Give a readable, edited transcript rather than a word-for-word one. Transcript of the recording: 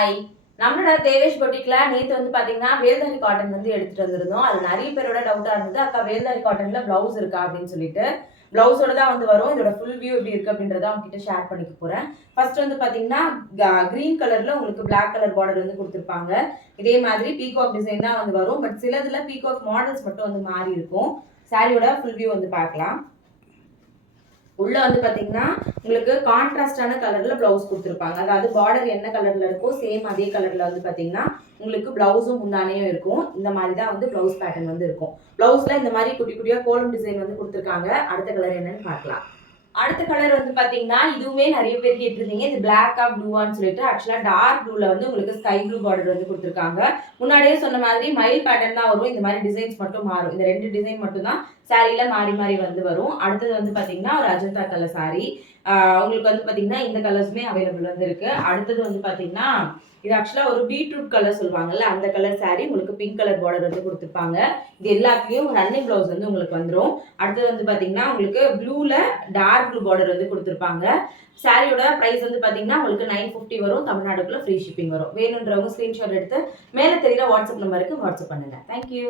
Hi, நம்மளோட தேவேஷ் பொட்டிக்ல நேத்து வந்து பாத்தீங்கன்னா வேல்தாரி காட்டன் வந்து எடுத்துட்டு வந்திருந்தோம். அது நிறைய பேரோட டவுட்டா இருந்தது. அக்கா வேல்தாரி காட்டன்ல பிளவுஸ் இருக்கா அப்படின்னு சொல்லிட்டு. பிளவுஸோட தான் வந்து வரும். இதோட ஃபுல் வியூ எப்படி இருக்கு அப்படின்றத உங்ககிட்ட ஷேர் பண்ணிக்க போறேன். ஃபர்ஸ்ட் வந்து பாத்தீங்கன்னா கிரீன் கலர்ல உங்களுக்கு பிளாக் கலர் பார்டர் வந்து கொடுத்துருப்பாங்க. இதே மாதிரி பீகாக் டிசைன் தான் வந்து வரும். பட் சிலதுல பீகாக் மாடல்ஸ் மட்டும் வந்து மாறி இருக்கும். சாரியோட ஃபுல் வியூ வந்து பார்க்கலாம். உள்ள வந்து பாத்தீங்கன்னா உங்களுக்கு கான்ட்ராஸ்டான கலர்ல பிளவுஸ் கொடுத்துருப்பாங்க. அதாவது பார்டர் என்ன கலர்ல இருக்கோ சேம் அதே கலர்ல வந்து பாத்தீங்கன்னா உங்களுக்கு பிளவுஸும் முந்தானையும் இருக்கும். இந்த மாதிரி தான் வந்து பிளவுஸ் பேட்டர்ன் வந்து இருக்கும். பிளவுஸ்ல இந்த மாதிரி குட்டி குட்டியா கோலம் டிசைன் வந்து கொடுத்துருக்காங்க. அடுத்த கலர் என்னன்னு பார்க்கலாம். அடுத்த கலர் வந்து பாத்தீங்கன்னா இதுவுமே நிறைய பேர் கேட்டிருந்தீங்க. இது பிளாக்கா ப்ளூவான்னு சொல்லிட்டு. ஆக்சுவலா டார்க் ப்ளூல வந்து உங்களுக்கு ஸ்கை ப்ளூ பார்டர் வந்து கொடுத்துருக்காங்க. முன்னாடியே சொன்ன மாதிரி மயில் பேட்டர்ன் தான் வரும். இந்த மாதிரி டிசைன்ஸ் மட்டும் மாறும். இந்த 2 டிசைன் மட்டும் தான் சாரியில மாறி மாறி வந்து வரும். அடுத்தது வந்து பாத்தீங்கன்னா ஒரு அஜந்தா கலர் சாரி. உங்களுக்கு வந்து பாத்தீங்கன்னா இந்த கலர்ஸுமே அவைலபிள் வந்து இருக்கு. அடுத்தது வந்து பாத்தீங்கன்னா இது ஆக்சுவலா ஒரு பீட்ரூட் கலர் சொல்லுவாங்கல்ல, அந்த கலர் சாரி. உங்களுக்கு பிங்க் கலர் பார்டர் வந்து கொடுத்துருப்பாங்க. இது எல்லாத்துலயும் ரன்னிங் பிளவுஸ் வந்து உங்களுக்கு வந்துடும். அடுத்தது வந்து பாத்தீங்கன்னா உங்களுக்கு ப்ளூல டார்க் ப்ளூ பார்டர் வந்து கொடுத்துருப்பாங்க. சாரியோட பிரைஸ் வந்து பாத்தீங்கன்னா உங்களுக்கு 950 வரும். தமிழ்நாடுக்குள்ள ஃப்ரீ ஷிப்பிங் வரும். வேணுன்றவங்க ஸ்கிரீன்ஷாட் எடுத்து மேல தெரியுற வாட்ஸ்அப் நம்பருக்கு வாட்ஸ்அப் பண்ணுங்க. தேங்க்யூ.